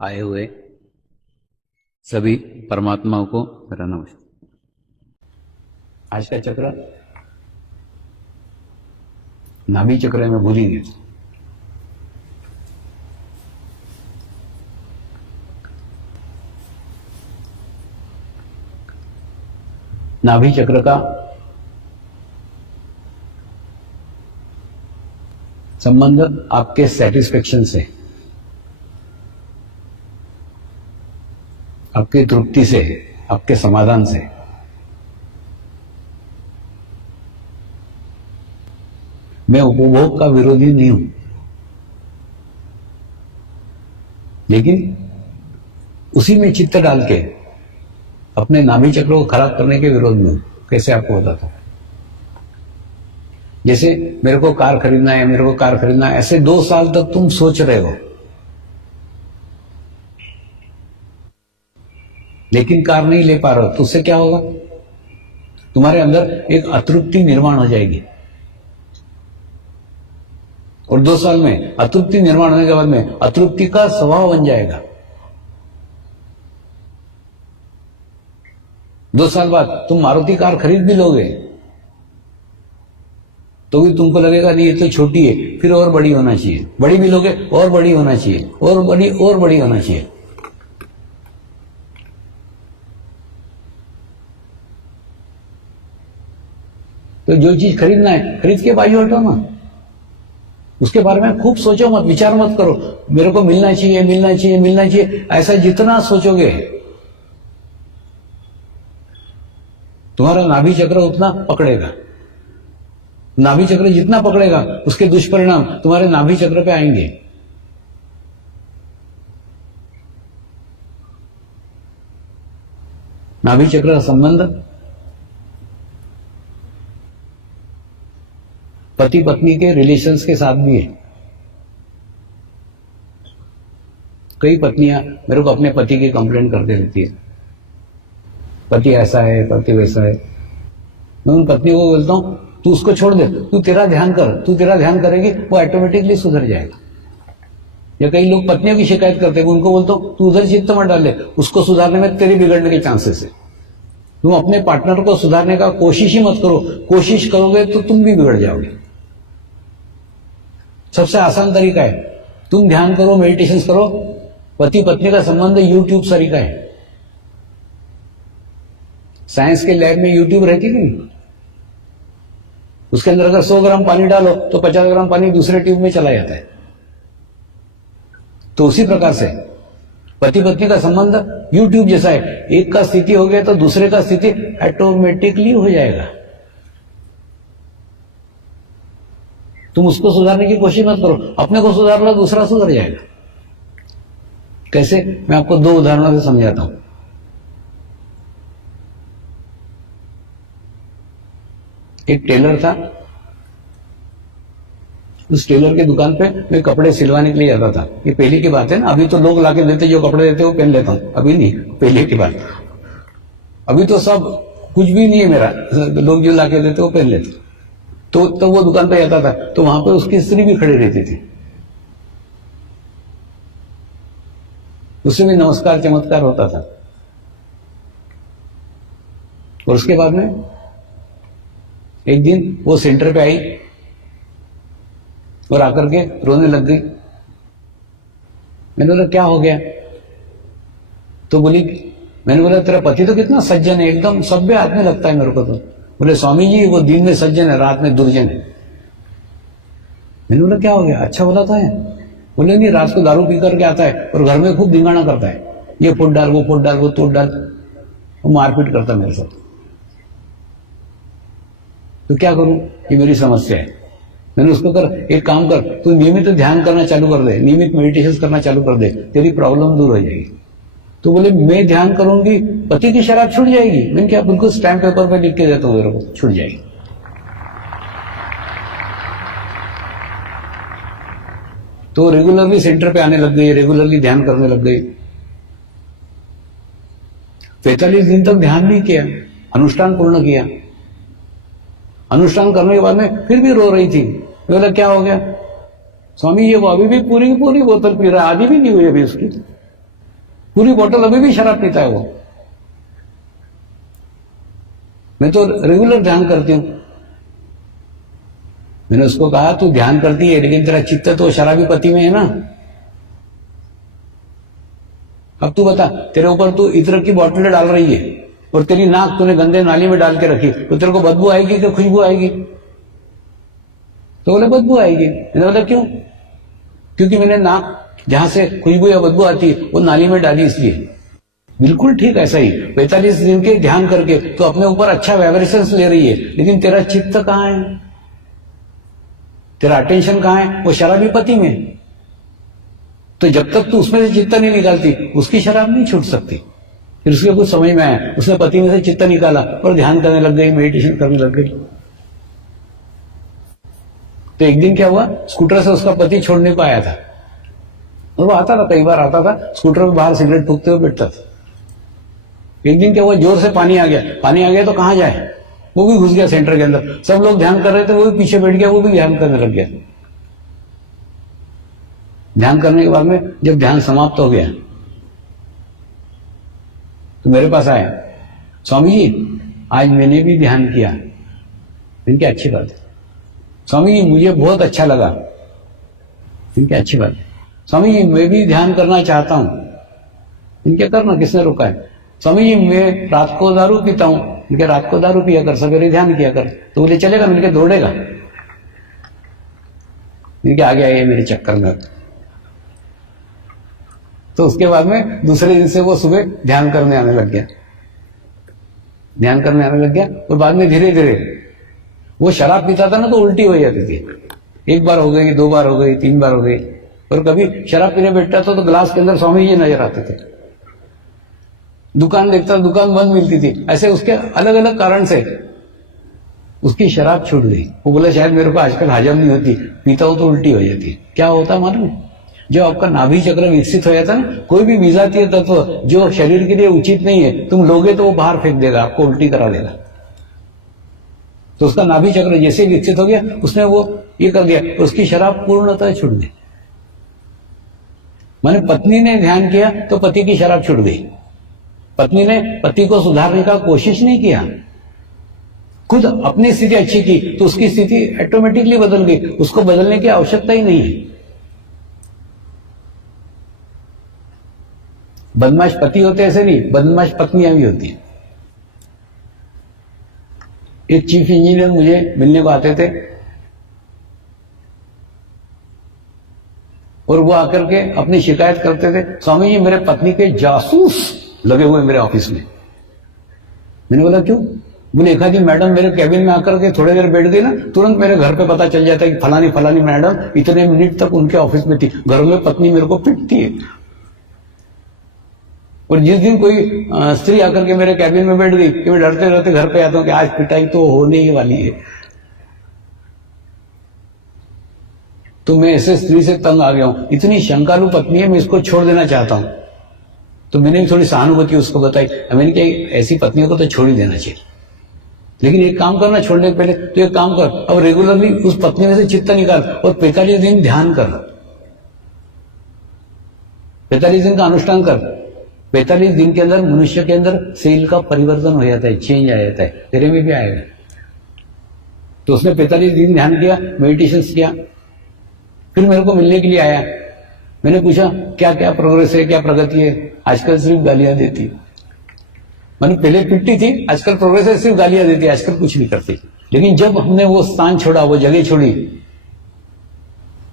आए हुए सभी परमात्माओं को मेरा नमस्कार। आज का चक्र नाभि चक्र में भूलेंगे। नाभि चक्र का संबंध आपके सेटिस्फेक्शन से, आपकी तृप्ति से, आपके समाधान से। मैं उपभोग का विरोधी नहीं हूं, लेकिन उसी में चित्त डाल के अपने नाभि चक्र को खराब करने के विरोध में हूं। कैसे आपको बताता हूं। जैसे मेरे को कार खरीदना है, मेरे को कार खरीदना है, ऐसे 2 साल तक तुम सोच रहे हो, लेकिन कार नहीं ले पा रहे हो, तो उससे क्या होगा? तुम्हारे अंदर एक अतृप्ति निर्माण हो जाएगी, और 2 साल में अतृप्ति निर्माण होने के बाद में अतृप्ति का स्वभाव बन जाएगा। 2 साल बाद तुम मारुति कार खरीद भी लोगे तो भी तुमको लगेगा नहीं, ये तो छोटी है, फिर और बड़ी होना चाहिए। बड़ी भी लोगे और बड़ी होना चाहिए, और बड़ी होना चाहिए। तो जो चीज खरीदना है, खरीद के बाजू हटो ना। उसके बारे में खूब सोचो मत, विचार मत करो, मेरे को मिलना चाहिए, मिलना चाहिए, मिलना चाहिए। ऐसा जितना सोचोगे तुम्हारा नाभि चक्र उतना पकड़ेगा। नाभि चक्र जितना पकड़ेगा उसके दुष्परिणाम तुम्हारे नाभि चक्र पे आएंगे। नाभि चक्र का संबंध पति पत्नी के रिलेशंस के साथ भी है। कई पत्नियां मेरे को अपने पति की कंप्लेंट करते रहती है, पति ऐसा है, पति वैसा है। मैं उन पत्नी को बोलता हूं, तू उसको छोड़ दे, तू तेरा ध्यान कर, तू तेरा ध्यान करेगी वो ऑटोमेटिकली सुधर जाएगा। या कई लोग पत्नियों की शिकायत करते हैं, उनको बोलता हूं तू उधर चित्त मत डाले, उसको सुधारने में तेरी बिगड़ने के चांसेस है। तुम अपने पार्टनर को सुधारने का कोशिश ही मत करो, कोशिश करोगे तो तुम भी बिगड़ जाओगे। सबसे आसान तरीका है, तुम ध्यान करो, मेडिटेशन करो। पति पत्नी का संबंध यूट्यूब तरीका है। साइंस के लैब में यूट्यूब रहती नहीं, उसके अंदर अगर 100 ग्राम पानी डालो तो 50 ग्राम पानी दूसरे ट्यूब में चला जाता है। तो उसी प्रकार से पति पत्नी का संबंध यूट्यूब जैसा है। एक का स्थिति हो गया तो दूसरे का स्थिति ऑटोमेटिकली हो जाएगा। तुम उसको सुधारने की कोशिश मत करो, अपने को सुधार लो, दूसरा सुधर जाएगा। कैसे? मैं आपको 2 उदाहरणों से समझाता हूं। एक टेलर था, उस टेलर की दुकान पे मैं कपड़े सिलवाने के लिए जाता था। ये पहले की बात है ना, अभी तो लोग लाके देते, जो कपड़े देते वो पहन लेता हूं, अभी नहीं, पहले की बात। अभी तो सब कुछ भी नहीं है मेरा, लोग जो लाके देते वो पहन लेते। तो वो दुकान पे जाता था, तो वहां पे उसकी स्त्री भी खड़ी रहती थी, उससे भी नमस्कार चमत्कार होता था। और उसके बाद में एक दिन वो सेंटर पे आई और आकर के रोने लग गई। मैंने बोला क्या हो गया? तो बोली, मैंने बोला तेरा पति तो कितना सज्जन है, एकदम सभ्य आदमी लगता है मेरे को तो। बोले स्वामी जी वो दिन में सज्जन है, रात में दुर्जन है। मैंने बोला क्या हो गया? अच्छा बोला था। बोले नहीं, रात को दारू पी करके आता है और घर में खूब धिंगाना करता है, ये फुट डाल, वो फुट डाल, वो तोड़ डाल, वो मारपीट करता मेरे साथ। तो क्या करूं? ये मेरी समस्या है। मैंने उसको कर, एक काम कर, तू नियमित ध्यान करना चालू कर दे, नियमित मेडिटेशन करना चालू कर दे, तेरी प्रॉब्लम दूर हो जाएगी। तो बोले मैं ध्यान करूंगी, पति की शराब छूट जाएगी। मैंने क्या, बिल्कुल स्टैम्प पेपर पे लिख के देता हूं, मेरे को छूट जाएगी। तो रेगुलरली सेंटर पे आने लग गई, रेगुलरली ध्यान करने लग गई। 45 दिन तक ध्यान नहीं किया, अनुष्ठान पूर्ण किया। अनुष्ठान करने के बाद में फिर भी रो रही थी। बोला क्या हो गया? स्वामी ये वो अभी भी पूरी की पूरी बोतल पी रहा है, आधी भी नहीं हुई अभी उसकी। पूरी बोतल अभी भी शराब पीता है वो। मैं तो रेगुलर ध्यान करती हूं। मैंने उसको कहा तू ध्यान करती है लेकिन तेरा चित्त तो शराबी पति में है ना। अब तू बता, तेरे ऊपर तू इत्र की बोतलें डाल रही है और तेरी नाक तूने गंदे नाली में डाल के रखी, तो तेरे को बदबू आएगी कि खुशबू आएगी? तो बोले बदबू आएगी। मैंने बोला क्यों? क्योंकि मैंने नाक जहां से खुशबू या बदबू आती है वो नाली में डाली इसलिए। बिल्कुल ठीक ऐसा ही 45 दिन के ध्यान करके तो अपने ऊपर अच्छा वाइब्रेशंस ले रही है, लेकिन तेरा चित्त कहां है? तेरा अटेंशन कहां है? वो शराबी पति में। तो जब तक तू उसमें से चित्त नहीं निकालती उसकी शराब नहीं छूट सकती। फिर उसके कुछ समझ में आया, उसने पति में से चित्त निकाला और ध्यान करने लग गई, मेडिटेशन करने लग गई। तो एक दिन क्या हुआ, स्कूटर से उसका पति छोड़ने को आया था और वो आता था, कई बार आता था, स्कूटर में बाहर सिगरेट फूकते हुए बैठता था। एक दिन क्या हुआ, जोर से पानी आ गया तो कहां जाए, वो भी घुस गया सेंटर के अंदर। सब लोग ध्यान कर रहे थे, वो भी पीछे बैठ गया, वो भी ध्यान करने लग गया। ध्यान करने के बाद में जब ध्यान समाप्त हो गया तो मेरे पास आया, स्वामी जी आज मैंने भी ध्यान किया। इनकी अच्छी बात है। स्वामी जी मुझे बहुत अच्छा लगा। इनकी अच्छी बात है। स्वामी जी मैं भी ध्यान करना चाहता हूं। इनके करना, किसने रोका है? स्वामी जी मैं रात को दारू पीता हूं। इनके रात को दारू पिया कर, सवेरे ध्यान किया कर। तो बोले चलेगा? मिलके दौड़ेगा। इनके आगे आए मेरे चक्कर में। तो उसके बाद में दूसरे दिन से वो सुबह ध्यान करने आने लग गया, ध्यान करने आने लग गया। और बाद में धीरे धीरे वो शराब पीता था ना तो उल्टी हो जाती थी। एक बार हो गई, 2 बार हो गई, 3 बार हो गई। और कभी शराब पीने बैठता था तो ग्लास के अंदर स्वामी जी नजर आते थे। दुकान देखता, दुकान बंद मिलती थी। ऐसे उसके अलग अलग कारण से उसकी शराब छूट गई। वो बोला शायद मेरे को आजकल हजम नहीं होती, पीता हूं तो उल्टी हो जाती है। क्या होता मालूम? जो आपका नाभि चक्र विकसित हो जाता है ना, कोई भी विजातीय तत्व जो शरीर के लिए उचित नहीं है, तुम लोगे तो वो बाहर फेंक देगा, आपको उल्टी करा देगा। तो उसका नाभि चक्र जैसे विकसित हो गया, उसने वो ये कर दिया, उसकी शराब पूर्णतः छूट गई। माने पत्नी ने ध्यान किया तो पति की शराब छूट गई। पत्नी ने पति को सुधारने का कोशिश नहीं किया, खुद अपनी स्थिति अच्छी की तो उसकी स्थिति ऑटोमेटिकली बदल गई। उसको बदलने की आवश्यकता ही नहीं है। बदमाश पति होते ऐसे नहीं, बदमाश पत्नियां भी होती है। एक चीफ इंजीनियर मुझे मिलने को आते थे और वो आकर के अपनी शिकायत करते थे, स्वामी जी मेरे पत्नी के जासूस लगे हुए मेरे ऑफिस में। मैंने बोला क्यों? बोले एक आधी मैडम मेरे कैबिन में आकर के थोड़ी देर बैठ गई ना, तुरंत मेरे घर पे पता चल जाता है कि फलानी फलानी मैडम इतने मिनट तक उनके ऑफिस में थी। घर में पत्नी मेरे को पिटती है। और जिस दिन कोई स्त्री आकर के मेरे कैबिन में बैठ गई कि मैं डरते डरते घर पे आता हूं कि आज पिटाई तो होने ही वाली है। तो मैं ऐसे स्त्री से तंग आ गया हूं, इतनी शंकालु पत्नी है, मैं इसको छोड़ देना चाहता हूं। तो मैंने भी थोड़ी सहानुभूति उसको बताई। मैंने कहा ऐसी पत्नियों को तो छोड़ ही देना चाहिए, लेकिन एक काम करना छोड़ने के पहले तो एक काम कर, अब रेगुलरली उस पत्नी में से चित्त निकाल और 45 दिन ध्यान कर। 45 दिन का अनुष्ठान कर। 45 दिन के अंदर मनुष्य के अंदर सेल का परिवर्तन हो जाता है, चेंज आ जाता है। तेरे में भी आएगा। तो उसने 45 दिन ध्यान किया, मेडिटेशन किया, फिर मेरे को मिलने के लिए आया। मैंने पूछा क्या क्या प्रोग्रेस है, क्या प्रगति है? आजकल सिर्फ गालियां देती। मैंने पहले पिटती थी, आजकल प्रोग्रेस है, सिर्फ गालियां देती, आजकल कुछ नहीं करती। लेकिन जब हमने वो स्थान छोड़ा, वो जगह छोड़ी,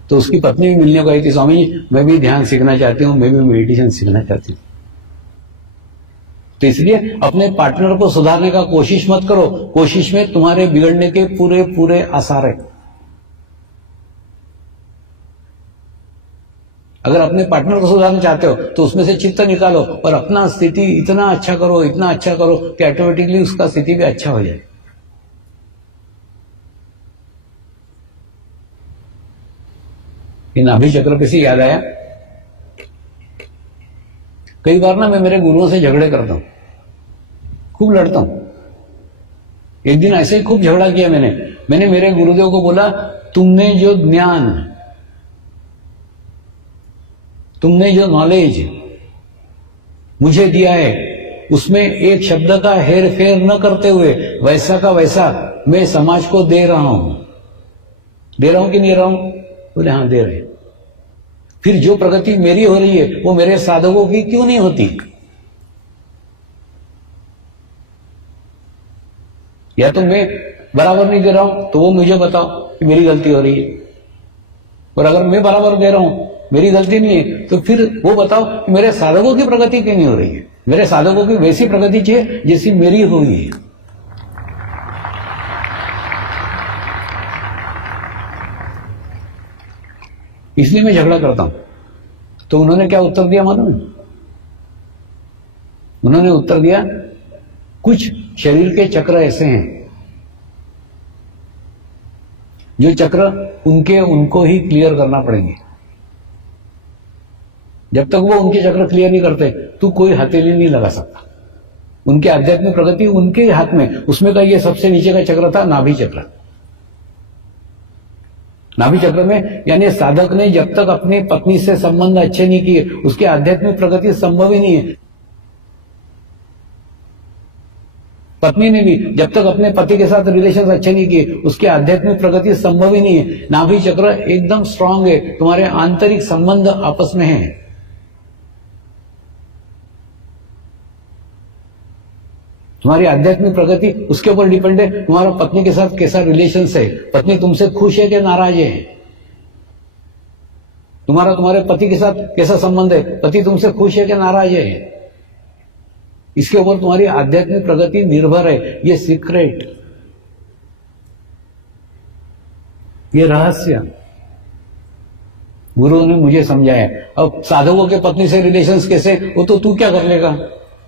तो उसकी पत्नी भी मिलने को आई थी, स्वामी जी मैं भी ध्यान सीखना चाहती हूँ, मैं भी मेडिटेशन सीखना चाहती हूँ। तो इसलिए अपने पार्टनर को सुधारने का कोशिश मत करो, कोशिश में तुम्हारे बिगड़ने के पूरे पूरे आसार है। अगर अपने पार्टनर को सुधारना चाहते हो तो उसमें से चित्त निकालो और अपना स्थिति इतना अच्छा करो, इतना अच्छा करो कि ऑटोमेटिकली उसका स्थिति भी अच्छा हो जाए। इन नाभि चक्र पे से याद आया, कई बार ना मैं मेरे गुरुओं से झगड़े करता हूं, खूब लड़ता हूं। एक दिन ऐसे ही खूब झगड़ा किया मैंने मेरे गुरुदेव को बोला, तुमने जो ज्ञान, तुमने जो नॉलेज मुझे दिया है उसमें एक शब्द का हेर फेर न करते हुए वैसा का वैसा मैं समाज को दे रहा हूं। दे रहा हूं कि नहीं रहा हूं? बोले हाँ दे रहे। फिर जो प्रगति मेरी हो रही है वो मेरे साधकों की क्यों नहीं होती? या तो मैं बराबर नहीं दे रहा हूं तो वो मुझे बताओ कि मेरी गलती हो रही है, और अगर मैं बराबर दे रहा हूं मेरी गलती नहीं है तो फिर वो बताओ कि मेरे साधकों की प्रगति क्यों नहीं हो रही है? मेरे साधकों की वैसी प्रगति चाहिए जैसी मेरी हुई है। इसलिए मैं झगड़ा करता हूं। तो उन्होंने क्या उत्तर दिया मालूम है? उन्होंने उत्तर दिया, कुछ शरीर के चक्र ऐसे हैं जो चक्र उनको ही क्लियर करना पड़ेंगे। जब तक वो उनके चक्र क्लियर नहीं करते तू कोई हथेली नहीं लगा सकता। उनके आध्यात्मिक प्रगति उनके हाथ में। उसमें का ये सबसे नीचे का चक्र था नाभि चक्र। नाभि चक्र में यानी साधक ने जब तक अपनी पत्नी से संबंध अच्छे नहीं किए उसकी आध्यात्मिक प्रगति संभव ही नहीं है। पत्नी ने भी जब तक अपने पति के साथ रिलेशन अच्छे नहीं किए उसकी आध्यात्मिक प्रगति संभव ही नहीं है। नाभि चक्र एकदम स्ट्रांग है, तुम्हारे आंतरिक संबंध आपस में है। तुम्हारी आध्यात्मिक प्रगति उसके ऊपर डिपेंड है तुम्हारा पत्नी के साथ कैसा रिलेशन है, पत्नी तुमसे खुश है कि नाराज है, तुम्हारे पति के साथ कैसा संबंध है, पति तुमसे खुश है कि नाराज है, इसके ऊपर तुम्हारी आध्यात्मिक प्रगति निर्भर है। ये सीक्रेट, ये रहस्य गुरु ने मुझे समझाया। अब साधकों के पत्नी से रिलेशंस कैसे, वो तो तू क्या कर लेगा,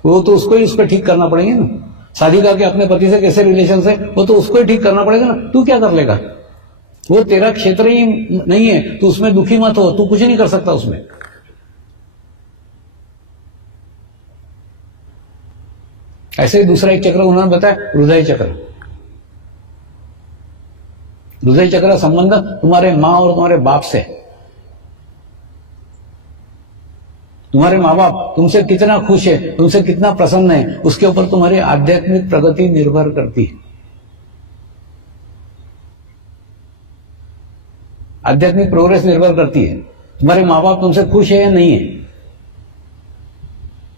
वो तो उसको ही उसको ठीक करना पड़ेंगे ना। साधिका के अपने पति से कैसे रिलेशन है वो तो उसको ही ठीक करना पड़ेगा ना, तू क्या कर लेगा? वो तेरा क्षेत्र ही नहीं है, तू उसमें दुखी मत हो, तू कुछ नहीं कर सकता उसमें। ऐसे ही दूसरा एक चक्र उन्होंने बताया, हृदय चक्र। हृदय चक्र संबंध तुम्हारे मां और तुम्हारे बाप से। तुम्हारे माँ बाप तुमसे कितना खुश है, तुमसे कितना प्रसन्न है, उसके ऊपर तुम्हारी आध्यात्मिक प्रगति निर्भर करती है। आध्यात्मिक प्रोग्रेस निर्भर करती है। तुम्हारे माँ बाप तुमसे खुश है या नहीं है?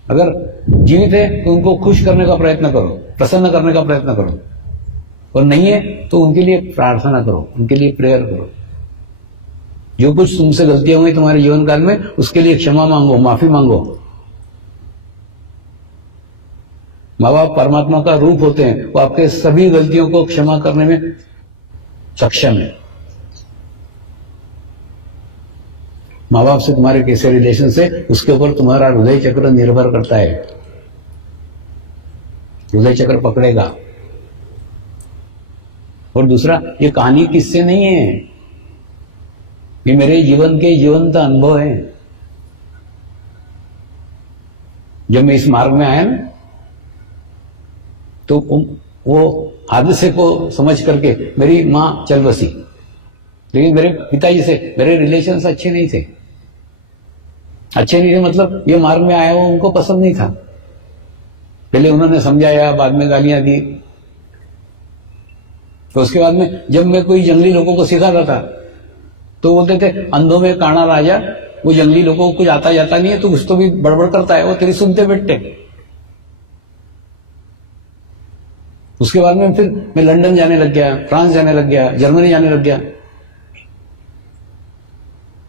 अगर जीवित है तो उनको खुश करने का प्रयत्न करो, प्रसन्न करने का प्रयत्न करो, और नहीं है तो उनके लिए प्रार्थना करो, उनके लिए प्रेयर करो। जो कुछ तुमसे गलतियां हुई तुम्हारे जीवन काल में उसके लिए क्षमा मांगो, माफी मांगो। माँ बाप परमात्मा का रूप होते हैं, वो आपके सभी गलतियों को क्षमा करने में सक्षम है। माँ बाप से तुम्हारे कैसे रिलेशन से उसके ऊपर तुम्हारा हृदय चक्र निर्भर करता है। हृदय चक्र पकड़ेगा। और दूसरा, ये कहानी किससे नहीं है, ये मेरे जीवन के जीवंत अनुभव है। जब मैं इस मार्ग में आया ना तो वो हादसे को समझ करके मेरी मां चल बसी, लेकिन मेरे पिताजी से मेरे रिलेशंस अच्छे नहीं थे। अच्छे नहीं थे मतलब ये मार्ग में आया वो उनको पसंद नहीं था। पहले उन्होंने समझाया, बाद में गालियां दी। तो उसके बाद में जब मैं कोई जंगली लोगों को सिखाता था तो बोलते थे, अंधों में काना राजा, वो जंगली लोगों को कुछ आता जाता नहीं है तो कुछ तो भी बड़बड़ करता है, वो तेरी सुनते बैठते। उसके बाद में फिर मैं लंदन जाने लग गया, फ्रांस जाने लग गया, जर्मनी जाने लग गया।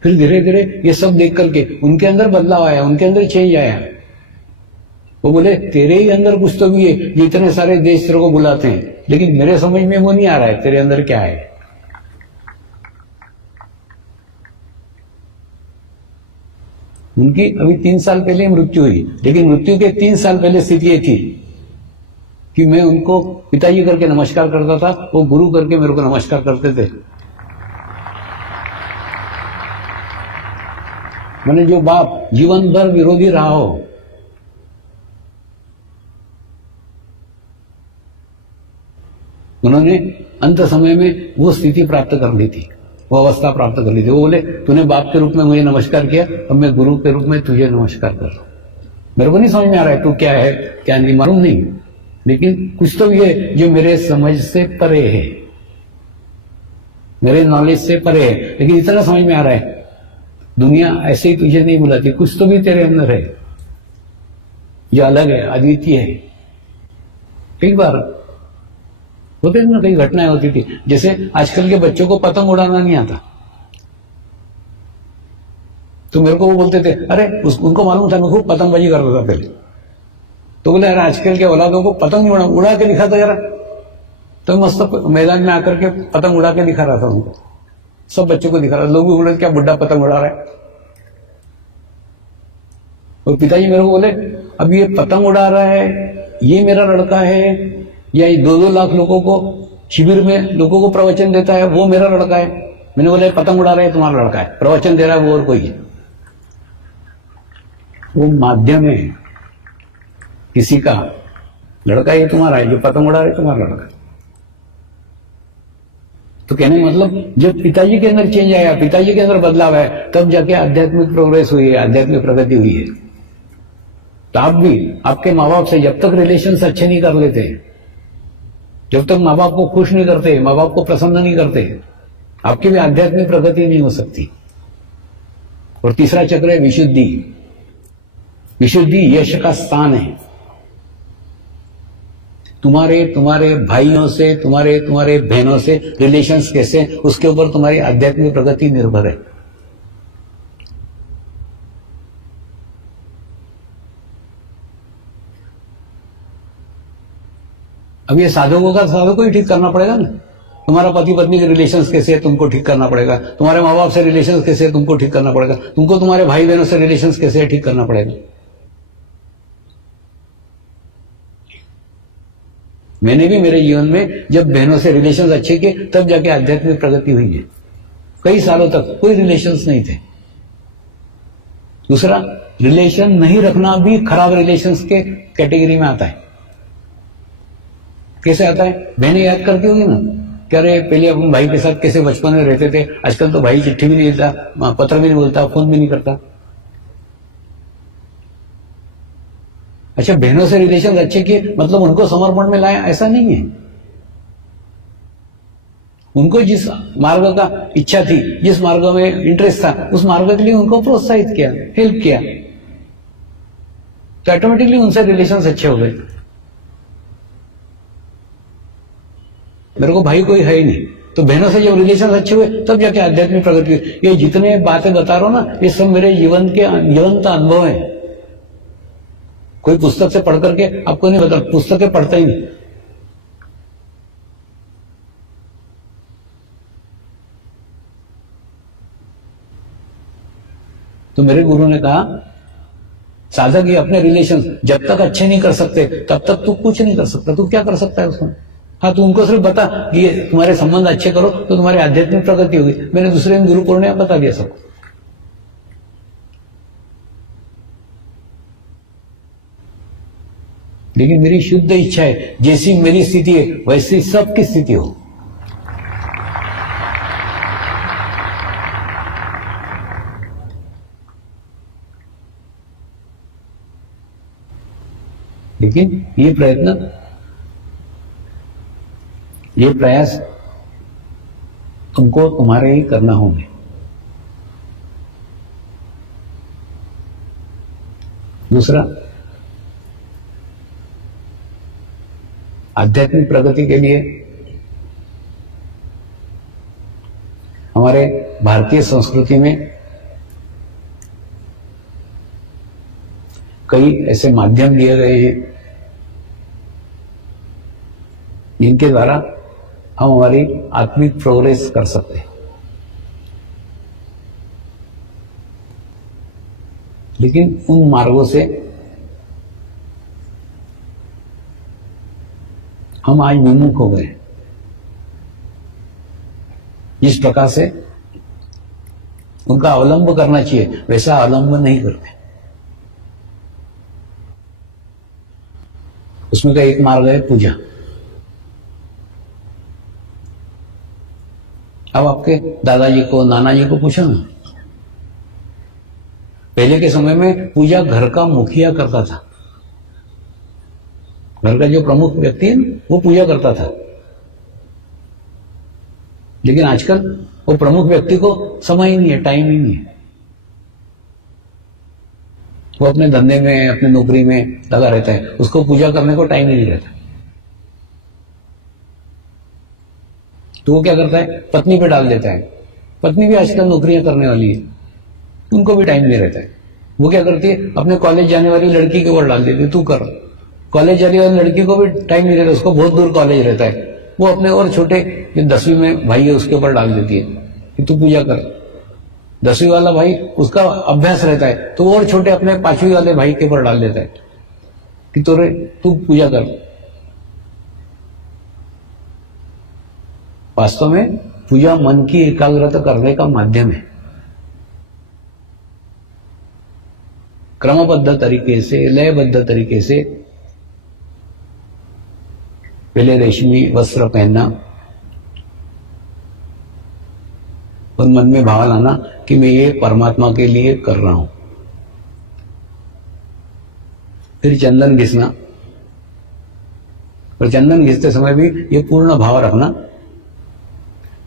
फिर धीरे धीरे ये सब देख करके उनके अंदर बदलाव आया, उनके अंदर चेंज आया। वो बोले, तेरे ही अंदर कुछ तो भी है, जो इतने सारे देश तेरे को बुलाते हैं, लेकिन मेरे समझ में वो नहीं आ रहा है तेरे अंदर क्या है। उनकी अभी 3 साल पहले मृत्यु हुई, लेकिन मृत्यु के 3 साल पहले स्थिति ये थी कि मैं उनको पिताजी करके नमस्कार करता था, वो गुरु करके मेरे को नमस्कार करते थे। मैंने जो बाप जीवन भर विरोधी रहा हो, उन्होंने अंत समय में वो स्थिति प्राप्त कर ली थी, वो अवस्था प्राप्त कर ली थी। वो बोले, तूने बाप के रूप में मुझे नमस्कार किया, अब मैं गुरु के रूप में तुझे नमस्कार कर रहा हूं। मेरे को नहीं समझ में आ रहा है तू क्या है क्या नहीं, मालूम नहीं, लेकिन कुछ तो भी है जो मेरे समझ से परे है, मेरे नॉलेज से परे है, लेकिन इतना समझ में आ रहा है दुनिया ऐसे ही तुझे नहीं बुलाती, कुछ तो भी तेरे अंदर है जो अलग है, अद्वितीय है। कई बार होते ना, कई घटनाएं होती थी, जैसे आजकल के बच्चों को पतंग उड़ाना नहीं आता, तो मेरे को वो बोलते थे, अरे उनको मालूम था मैं खूब पतंगबाजी करता था पहले, तो बोले अरे आजकल के औलादों को पतंग उड़ा के दिखा था जरा, तो मस्त मैदान में आकर के पतंग उड़ा के दिखा रहा था उनको, सब बच्चों को दिखा रहा था। लोग भी बोले क्या बुढ़ा पतंग उड़ा रहा है। और पिताजी मेरे को बोले अब ये पतंग उड़ा रहा है, ये मेरा लड़का है, या ये 2-2 लाख लोगों को शिविर में लोगों को प्रवचन देता है, वो मेरा लड़का है। मैंने बोला पतंग उड़ा रहा है तुम्हारा लड़का है, प्रवचन दे रहा है वो और कोई है, वो माध्यम है किसी का, लड़का ये तुम्हारा है, जो पतंग उड़ा रहा है तुम्हारा लड़का है। तो कहने मतलब जब पिताजी के अंदर चेंज आया, पिताजी के अंदर बदलाव है, तब जाके आध्यात्मिक प्रोग्रेस हुई है, आध्यात्मिक प्रगति हुई है। तो आप भी आपके माँ बाप से जब तक रिलेशंस अच्छे नहीं कर लेते, जब तक माँ बाप को खुश नहीं करते, माँ बाप को प्रसन्न नहीं करते, आपकी भी आध्यात्मिक प्रगति नहीं हो सकती। और तीसरा चक्र है विशुद्धि। विशुद्धि यश का स्थान है। तुम्हारे भाइयों से, तुम्हारे बहनों से रिलेशंस कैसे, उसके ऊपर तुम्हारी आध्यात्मिक प्रगति निर्भर है। अब ये साधकों को ही ठीक करना पड़ेगा ना। तुम्हारा पति पत्नी के रिलेशंस कैसे है, तुमको ठीक करना पड़ेगा। तुम्हारे माँ बाप से रिलेशंस कैसे है, तुमको ठीक करना पड़ेगा। तुमको तुम्हारे भाई बहनों से रिलेशंस कैसे है, ठीक करना पड़ेगा। मैंने भी मेरे जीवन में जब बहनों से रिलेशंस अच्छे किए, तब जाके आध्यात्मिक प्रगति हुई है। कई सालों तक कोई रिलेशंस नहीं थे। दूसरा, रिलेशन नहीं रखना भी खराब रिलेशंस के कैटेगरी में आता है। कैसे आता है? बहनें याद करती होगी ना, क्या रे पहले अपन भाई के साथ कैसे बचपन में रहते थे, आजकल तो भाई चिट्ठी भी नहीं देता, पत्र भी नहीं बोलता, फोन भी नहीं करता। अच्छा, बहनों से रिलेशन अच्छे किए मतलब उनको समर्पण में लाया, ऐसा नहीं है। उनको जिस मार्ग का इच्छा थी, जिस मार्ग में इंटरेस्ट था, उस मार्ग के लिए उनको प्रोत्साहित किया, हेल्प किया, तो ऑटोमेटिकली उनसे रिलेशंस अच्छे हो गए। मेरे को भाई कोई है ही नहीं, तो बहनों से जब रिलेशन अच्छे हुए तब जाके आध्यात्मिक प्रगति हुई। ये जितने बातें बता रहा हूं ना, ये सब मेरे जीवन के जीवंत अनुभव है। कोई पुस्तक से पढ़ करके आपको नहीं बता, पुस्तकें पढ़ता ही नहीं। तो मेरे गुरु ने कहा, साधक ये अपने रिलेशन जब तक अच्छे नहीं कर सकते तब तक तू कुछ नहीं कर सकता। तू क्या कर सकता है उसमें? हाँ, तू उनको सिर्फ बता कि ये तुम्हारे संबंध अच्छे करो तो तुम्हारी आध्यात्मिक प्रगति होगी। मैंने दूसरे दिन गुरु पूर्णिमा बता दिया सबको। लेकिन मेरी शुद्ध इच्छा है, जैसी मेरी स्थिति है वैसी सबकी स्थिति हो। लेकिन ये प्रयास तुमको तुम्हारे ही करना होंगे। दूसरा, आध्यात्मिक प्रगति के लिए हमारे भारतीय संस्कृति में कई ऐसे माध्यम दिए गए हैं जिनके द्वारा हम हमारी आत्मिक प्रोग्रेस कर सकते हैं। लेकिन उन मार्गों से हम आज विमुख हो गए। जिस प्रकार से उनका अवलंब करना चाहिए वैसा अवलंब नहीं करते। उसमें का एक मार्ग है पूजा। अब आपके दादाजी को, नाना जी को पूछो ना, पहले के समय में पूजा घर का मुखिया करता था, घर का जो प्रमुख व्यक्ति है वो पूजा करता था। लेकिन आजकल वो प्रमुख व्यक्ति को समय ही नहीं है, टाइम ही नहीं है। वो अपने धंधे में, अपने नौकरी में लगा रहता है, उसको पूजा करने को टाइम ही नहीं रहता। तो वो क्या करता है, पत्नी पे डाल देता है। पत्नी भी आजकल नौकरियां करने वाली है, उनको भी टाइम नहीं रहता है। वो क्या करती है, अपने कॉलेज जाने वाली लड़की के ऊपर डाल देती है, तू कर। कॉलेज जाने वाली लड़की को भी टाइम नहीं रहता, उसको बहुत दूर कॉलेज रहता है, वो अपने और छोटे जो 10वीं में भाई है उसके ऊपर डाल देती है कि तू पूजा कर। 10वीं वाला भाई उसका अभ्यास रहता है, तो वो और छोटे अपने 5वीं वाले भाई के ऊपर डाल देता है कि तू पूजा कर। वास्तव में पूजा मन की एकाग्रता करने का माध्यम है। क्रमबद्ध तरीके से, लयबद्ध तरीके से पहले रेशमी वस्त्र पहनना और मन में भाव लाना कि मैं ये परमात्मा के लिए कर रहा हूं। फिर चंदन घिसना, और चंदन घिसते समय भी ये पूर्ण भाव रखना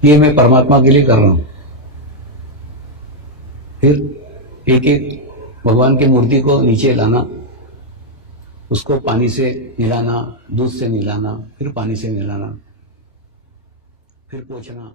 ये मैं परमात्मा के लिए कर रहा हूं। फिर एक एक भगवान की मूर्ति को नीचे लाना, उसको पानी से नहलाना, दूध से नहलाना, फिर पानी से नहलाना, फिर पोंछना।